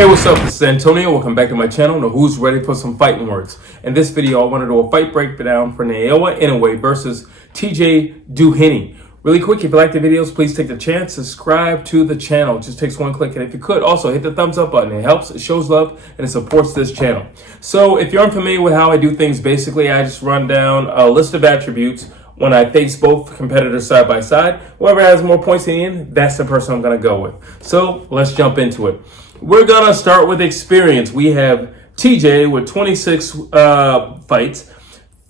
Hey, what's up? This is Antonio. Welcome back to my channel, Who's Ready for Some Fighting Words. In this video, I want to do a fight breakdown for Nagoya Inoue versus TJ Doheny. Really quick, if you like the videos, please take the chance, subscribe to the channel. It just takes one click, and if you could, also hit the thumbs up button. It helps, it shows love, and it supports this channel. So if you're unfamiliar with how I do things, basically I just run down a list of attributes when I face both competitors side by side. Whoever has more points in the end, that's the person I'm going to go with. So let's jump into it. We're going to start with experience. We have TJ with 26 fights,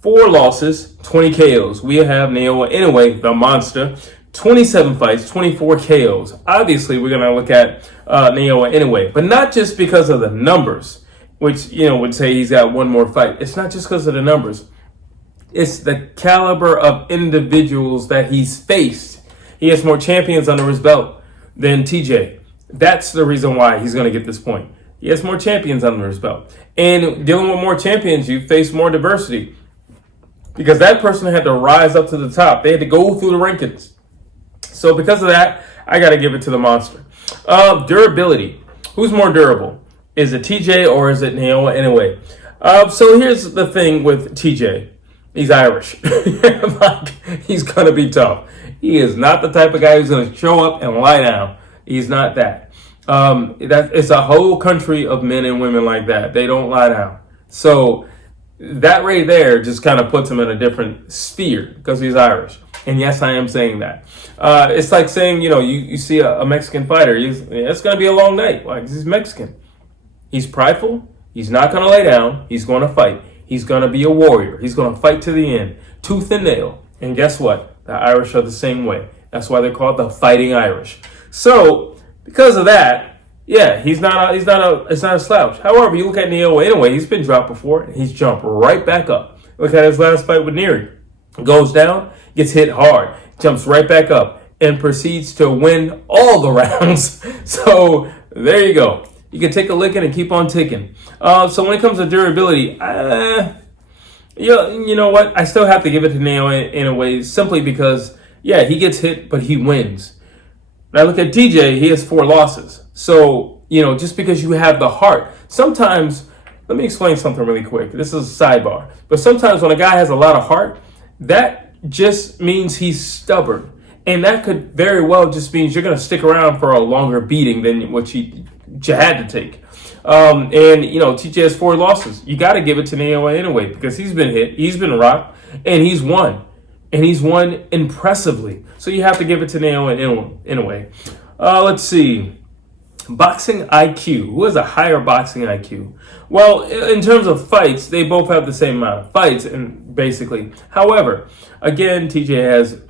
4 losses, 20 KOs. We have Nagoya Inoue, the monster, 27 fights, 24 KOs. Obviously, we're going to look at Nagoya Inoue, but not just because of the numbers, which, would say he's got one more fight. It's not just because of the numbers. It's the caliber of individuals that he's faced. He has more champions under his belt than TJ. That's the reason why he's going to get this point. He has more champions under his belt. And dealing with more champions, you face more diversity. Because that person had to rise up to the top. They had to go through the rankings. So because of that, I got to give it to the monster. Durability. Who's more durable? Is it TJ or is it Nagoya Inoue? So here's the thing with TJ. He's Irish. He's going to be tough. He is not the type of guy who's going to show up and lie down. He's not that. It's a whole country of men and women like that. They don't lie down. So that right there just kind of puts him in a different sphere because he's Irish. And yes, I am saying that. It's like saying, you see a Mexican fighter. It's going to be a long night. Like, he's Mexican. He's prideful. He's not going to lay down. He's going to fight. He's going to be a warrior. He's going to fight to the end, tooth and nail. And guess what? The Irish are the same way. That's why they're called the Fighting Irish. So because of that, yeah, it's not a slouch. However, you look at Nagoya Inoue, he's been dropped before, and he's jumped right back up. Look at his last fight with Neri. Goes down, gets hit hard, jumps right back up, and proceeds to win all the rounds. So there you go. You can take a licking and keep on ticking. So when it comes to durability, you know what? I still have to give it to Nagoya Inoue simply because, yeah, he gets hit, but he wins. When I look at TJ, he has 4 losses. So, just because you have the heart, sometimes, let me explain something really quick. This is a sidebar. But sometimes when a guy has a lot of heart, that just means he's stubborn. And that could very well just mean you're going to stick around for a longer beating than what you had to take. And TJ has 4 losses. You got to give it to Nagoya Inoue because he's been hit, he's been rocked, and he's won. And he's won impressively. So you have to give it to Nagoya Inoue. Let's see. Boxing IQ. Who has a higher boxing IQ? Well, in terms of fights, they both have the same amount of fights, and basically. However, again, TJ has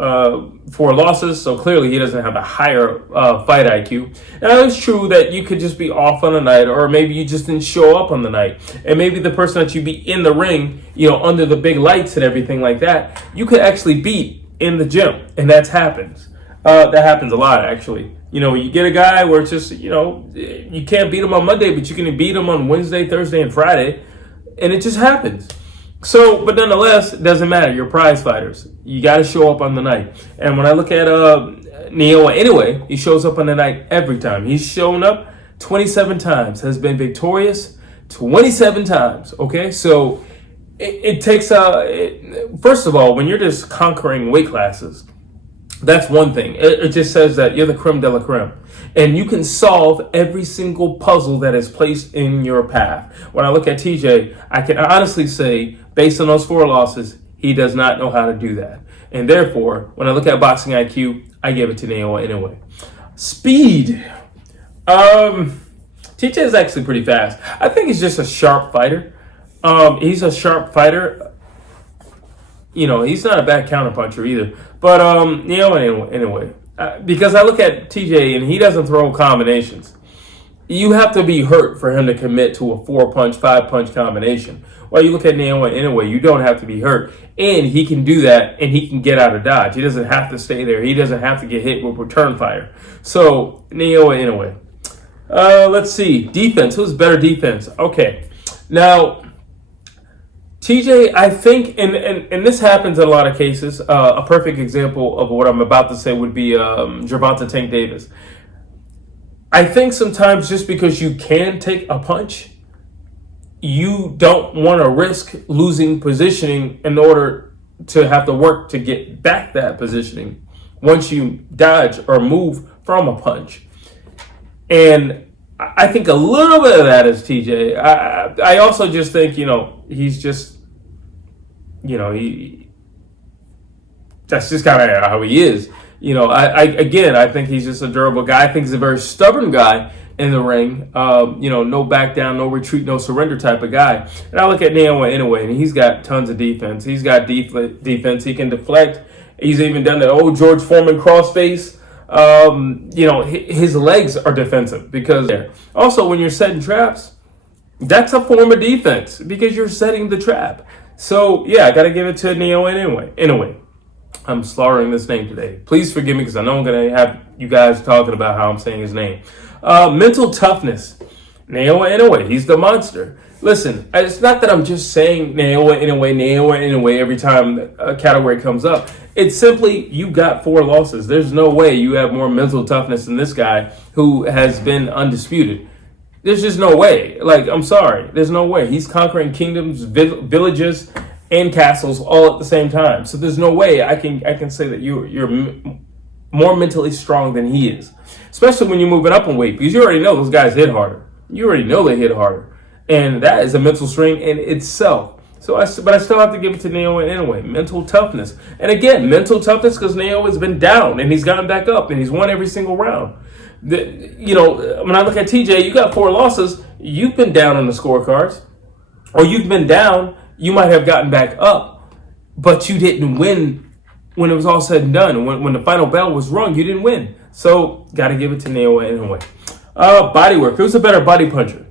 4 losses, so clearly he doesn't have a higher fight IQ. Now, it's true that you could just be off on a night, or maybe you just didn't show up on the night, and maybe the person that you beat in the ring, under the big lights and everything like that, you could actually beat in the gym, and that happens. That happens a lot, actually. You get a guy where it's just, you can't beat him on Monday, but you can beat him on Wednesday, Thursday, and Friday, and it just happens. So, but nonetheless, it doesn't matter. You're prize fighters. You got to show up on the night. And when I look at Nagoya Inoue, he shows up on the night every time. He's shown up 27 times, has been victorious 27 times, okay? So it takes, first of all, when you're just conquering weight classes, that's one thing. It just says that you're the creme de la creme. And you can solve every single puzzle that is placed in your path. When I look at TJ, I can honestly say, based on those 4 losses, he does not know how to do that. And therefore, when I look at boxing IQ, I give it to Nagoya Inoue. Speed. TJ is actually pretty fast. I think he's just a sharp fighter. He's a sharp fighter. He's not a bad counterpuncher either. But anyway, because I look at TJ and he doesn't throw combinations. You have to be hurt for him to commit to a 4-punch, 5-punch combination. While you look at Nagoya Inoue, you don't have to be hurt. And he can do that, and he can get out of dodge. He doesn't have to stay there. He doesn't have to get hit with return fire. So, Nagoya Inoue. Let's see. Defense. Who's better defense? Okay. Now, TJ, I think, and this happens in a lot of cases. A perfect example of what I'm about to say would be Gervonta Tank Davis. I think sometimes just because you can take a punch, you don't want to risk losing positioning in order to have to work to get back that positioning once you dodge or move from a punch. And I think a little bit of that is TJ. I also just think, he's just, that's just kind of how he is. I think he's just a durable guy. I think he's a very stubborn guy in the ring. No back down, no retreat, no surrender type of guy. And I look at Nagoya Inoue, and he's got tons of defense. He's got defense. He can deflect. He's even done the old George Foreman crossface. His legs are defensive because there. Also, when you're setting traps, that's a form of defense because you're setting the trap. So, yeah, I got to give it to Nagoya Inoue. I'm slaughtering this name today. Please forgive me because I know I'm going to have you guys talking about how I'm saying his name. Mental toughness. Nagoya Inoue, he's the monster. Listen, it's not that I'm just saying Nagoya Inoue every time a category comes up. It's simply you got 4 losses. There's no way you have more mental toughness than this guy who has been undisputed. There's just no way. I'm sorry. There's no way. He's conquering kingdoms, villages, and castles all at the same time. So there's no way I can say that you're more mentally strong than he is. Especially when you're moving up in weight, because you already know those guys hit harder. You already know they hit harder. And that is a mental strain in itself. But I still have to give it to Nagoya Inoue. Mental toughness. And again, mental toughness because Nagoya has been down and he's gotten back up and he's won every single round. When I look at TJ, you got 4 losses. You've been down on the scorecards. Or you've been down. You might have gotten back up. But you didn't win when it was all said and done. When the final bell was rung, you didn't win. So, got to give it to Nagoya Inoue. Body work. Who's a better body puncher?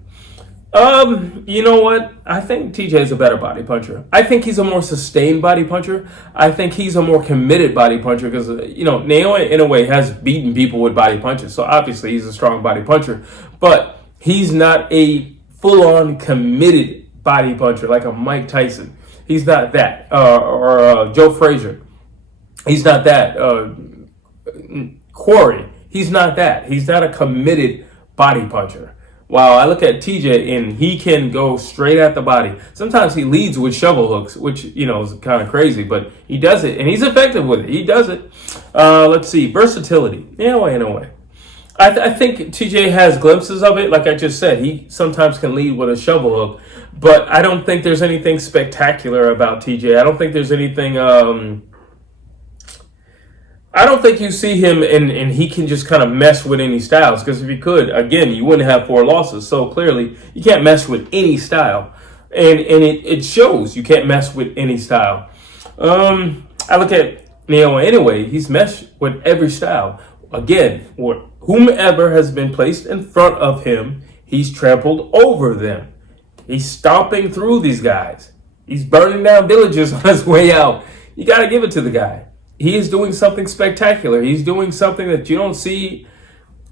You know what? I think TJ is a better body puncher. I think he's a more sustained body puncher. I think he's a more committed body puncher because, Nagoya Inoue has beaten people with body punches. So obviously he's a strong body puncher. But he's not a full-on committed body puncher like a Mike Tyson. He's not that. Or Joe Frazier. He's not that. Corey. He's not that. He's not a committed body puncher. Wow, I look at TJ and he can go straight at the body. Sometimes he leads with shovel hooks, which, is kind of crazy, but he does it and he's effective with it. He does it. Let's see, versatility. Inoue. I think TJ has glimpses of it. Like I just said, he sometimes can lead with a shovel hook, but I don't think there's anything spectacular about TJ. I don't think there's anything, I don't think you see him and he can just kind of mess with any styles. Because if he could, again, you wouldn't have 4 losses. So clearly, you can't mess with any style. And it shows you can't mess with any style. I look at Nagoya Inoue. He's messed with every style. Again, whomever has been placed in front of him, he's trampled over them. He's stomping through these guys. He's burning down villages on his way out. You got to give it to the guy. He is doing something spectacular. He's doing something that you don't see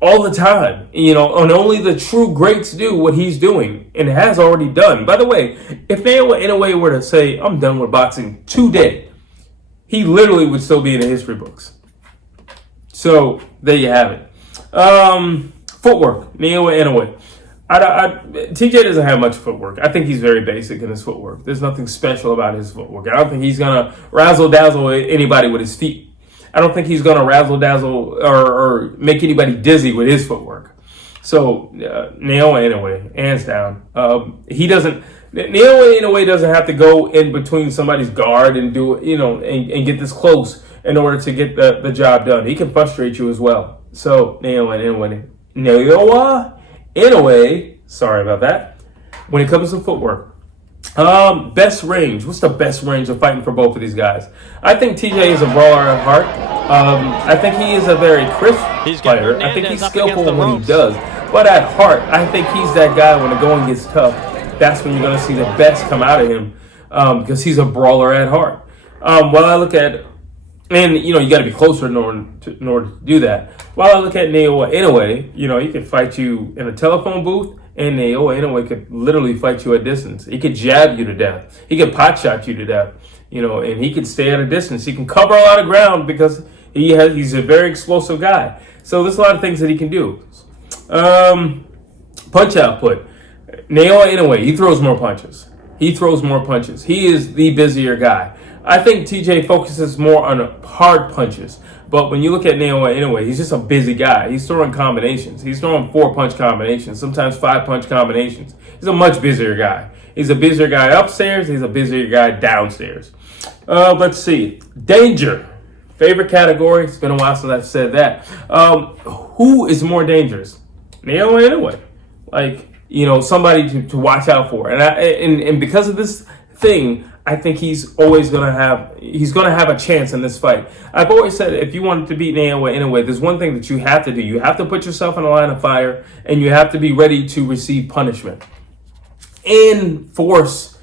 all the time. And only the true greats do what he's doing and has already done. By the way, if Nagoya Inoue were to say, I'm done with boxing today, he literally would still be in the history books. So, there you have it. Footwork, Nagoya Inoue. TJ doesn't have much footwork. I think he's very basic in his footwork. There's nothing special about his footwork. I don't think he's going to razzle-dazzle anybody with his feet. I don't think he's going to razzle-dazzle or make anybody dizzy with his footwork. So, Nagoya Inoue, hands down. Nagoya Inoue doesn't have to go in between somebody's guard and do, and get this close in order to get the job done. He can frustrate you as well. So, Nagoya Inoue, sorry about that. When it comes to footwork, best range. What's the best range of fighting for both of these guys? I think TJ is a brawler at heart. I think he is a very crisp fighter. I think he's skillful when he does. But at heart, I think he's that guy when the going gets tough. That's when you're going to see the best come out of him because he's a brawler at heart. While I look at, and you got to be closer in order to do that. While I look at Nagoya Inoue, he could fight you in a telephone booth, and Nagoya Inoue could literally fight you at distance. He could jab you to death. He could pot shot you to death. And he could stay at a distance. He can cover a lot of ground because he's a very explosive guy. So there's a lot of things that he can do. Punch output. Naoya Inoue, he throws more punches. He throws more punches. He is the busier guy. I think TJ focuses more on hard punches. But when you look at Naoya Inoue, he's just a busy guy. He's throwing combinations. He's throwing 4-punch combinations, sometimes 5-punch combinations. He's a much busier guy. He's a busier guy upstairs. He's a busier guy downstairs. Let's see. Danger. Favorite category. It's been a while since I've said that. Who is more dangerous? Naoya Inoue. Like, you know, somebody to watch out for. And because of this thing, I think he's always gonna have a chance in this fight. I've always said if you wanted to beat Naoya Inoue, there's one thing that you have to do. You have to put yourself in a line of fire, and you have to be ready to receive punishment and force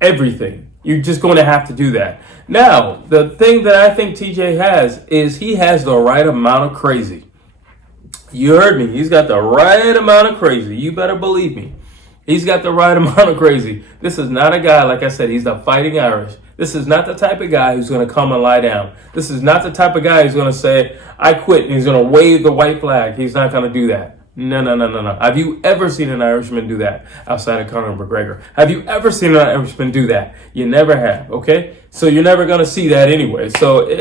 everything. You're just going to have to do that. Now, the thing that I think TJ has is he has the right amount of crazy. You heard me. He's got the right amount of crazy. You better believe me. He's got the right amount of crazy. This is not a guy, like I said, he's the fighting Irish. This is not the type of guy who's going to come and lie down. This is not the type of guy who's going to say, I quit, and he's going to wave the white flag. He's not going to do that. No. Have you ever seen an Irishman do that outside of Conor McGregor? Have you ever seen an Irishman do that? You never have, okay? So you're never going to see that anyway. So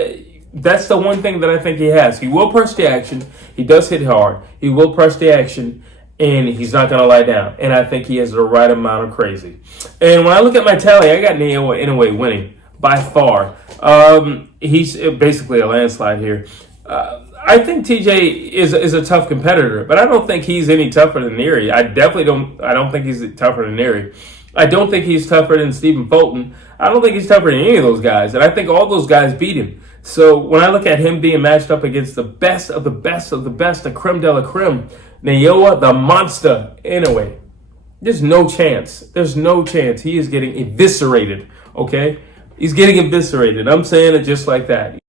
that's the one thing that I think he has. He will press the action. He does hit hard. He will press the action. And he's not going to lie down. And I think he has the right amount of crazy. And when I look at my tally, I got Naoya Inoue winning by far. He's basically a landslide here. I think TJ is a tough competitor, but I don't think he's any tougher than Neary. I don't think he's tougher than Neary. I don't think he's tougher than Stephen Fulton. I don't think he's tougher than any of those guys. And I think all those guys beat him. So when I look at him being matched up against the best of the best of the best, the creme de la creme, Naoya, the monster, Inoue, there's no chance. There's no chance. He is getting eviscerated, okay? He's getting eviscerated. I'm saying it just like that.